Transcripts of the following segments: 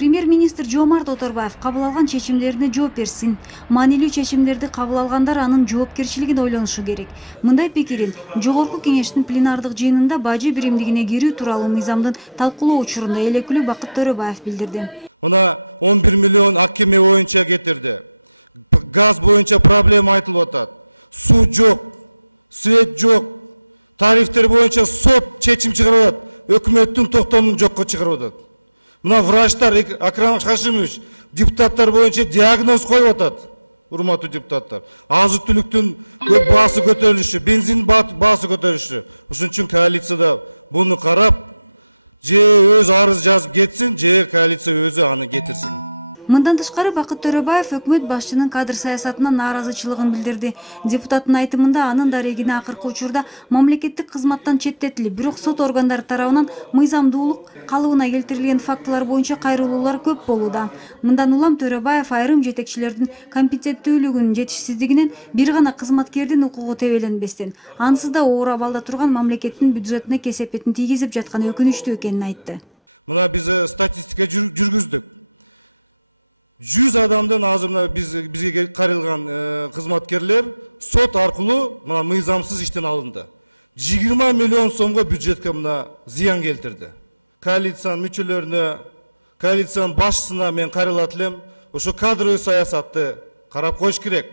Премьер-министр Жомарт Оторбаев кабыл алган чечимдерине жооп берсин. Маанилүү чечимдерди кабыл алгандар анын жоопкерчилигин ойлонушу керек. Мындай пикирин Жогорку кеңештин пленардык жыйынында бажы биримдигине кирүү тууралуу мыйзамдын талкуулоо учурунда элекилүү Бакыт Төрөбаев билдирди. Мына 11 миллион ак кеме боюнча кетирди. Газ боюнча проблема айтылып атат. Суу жок, свет жок. Тарифтер боюнча сот чечим чыгарып атат. Өкмөттүн токтомун жокко чыгарып атат. Мына врачтар Акрам Хашимович депутаттар боюнча диагноз коюп атат. Урматтуу депутаттар. Азык-түлүктүн көп баасы көтөрүлүшү, бензин баасы көтөрүлүшү. Ошон үчүн коалицияда буну карап, же өз арыз жазып кетсин, же коалиция өзү аны кетирсин. Мындан тышкары Бакыт Төрөбаев өкмөт башчынын кадр саясатына нааразычылыгын билдирди. Депутаттын айтымында анын дарегине акыркы учурда мамлекеттик кызматтан четтетилип, бирок сот органдары тарабынан мыйзамдуулук калыбына келтирилген фактылар боюнча кайрылуулар көп болууда. Мындан улам Төрөбаев айрым жетекчилердин компетенттүүлүгүнүн жетишсиздигинен бир гана кызматкердин укугу тебеленбестен, ансыз да оор абалда турган мамлекеттин бюджетине кесепетин тийгизип жатканы өкүнүчтүү экенин айтты. Мына биз статистика жүргүздүк. 100 адамдан азыр мына бизге кайрылган кызматкерлер сот аркылуу мына мыйзамсыз иштен алынды. 20 миллион сомго бюджетке мына зыян келтирди. Коалициянын мүчөлөрүнө, коалициянын башчысына мен кайрылат элем. Ошо кадровый саясатты карап коюш керек.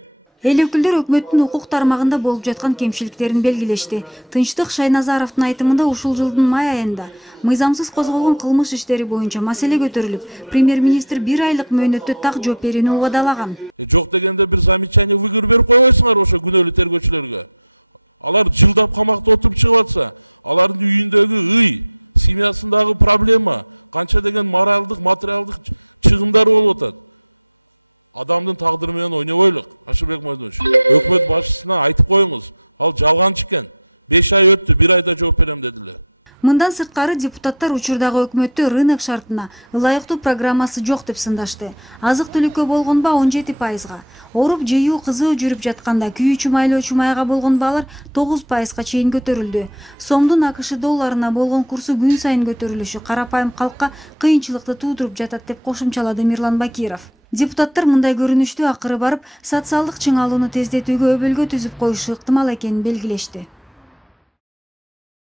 Эл өкүлдөр өкмөттүн укук тармагында болуп жаткан кемчиликтерин белгилешти. Тынчтык Шайназаровдун айтымында ушул жылдын май айында мыйзамсыз козголгон кылмыш иштери боюнча маселе көтөрүлүп, премьер-министр 1 айлык мөөнөттө так жооп берүүнү убадалаган. Жок дегенде бир замечание выговор берип койбойсуңар ошо күнөөлүү тергөөчүлөргө. Алар жылдап камакта отуруп чыгып атса, алардын үйүндөгү ый, семьясындагы проблема, канча деген моралдык, материалдык чыгымдары болуп атат. Адамдын тагдыры менен ойнобойлук. Ашырбек Мойдонович, өкмөт башчысына айтып коюңуз. Ал жалганчы экен. 5 ай өттү, 1 айда жооп берем дедиле. Мындан сырткары депутаттар учурдагы өкмөттө рынок шартына ылайыктуу программасы жок деп сындашты. Азык-түлүккө болгон баа 17%, оруп жыюу кызуу жүрүп жатканда күйүүчү майлоочу майга болгон баалар 9%га чейин көтөрүлдү. Сомдун АКШ долларына болгон курсу күн сайын көтөрүлүшү карапайым калкка кыйынчылыкты туудуруп жатат деп кошумчалады Мирлан Бакиров. Депутаттар мындай көрүнүштү акыры барып социалдык чыңалууну тездетүүгө өбөлгө түзүп коюшу ыктымал экенин белгилешти.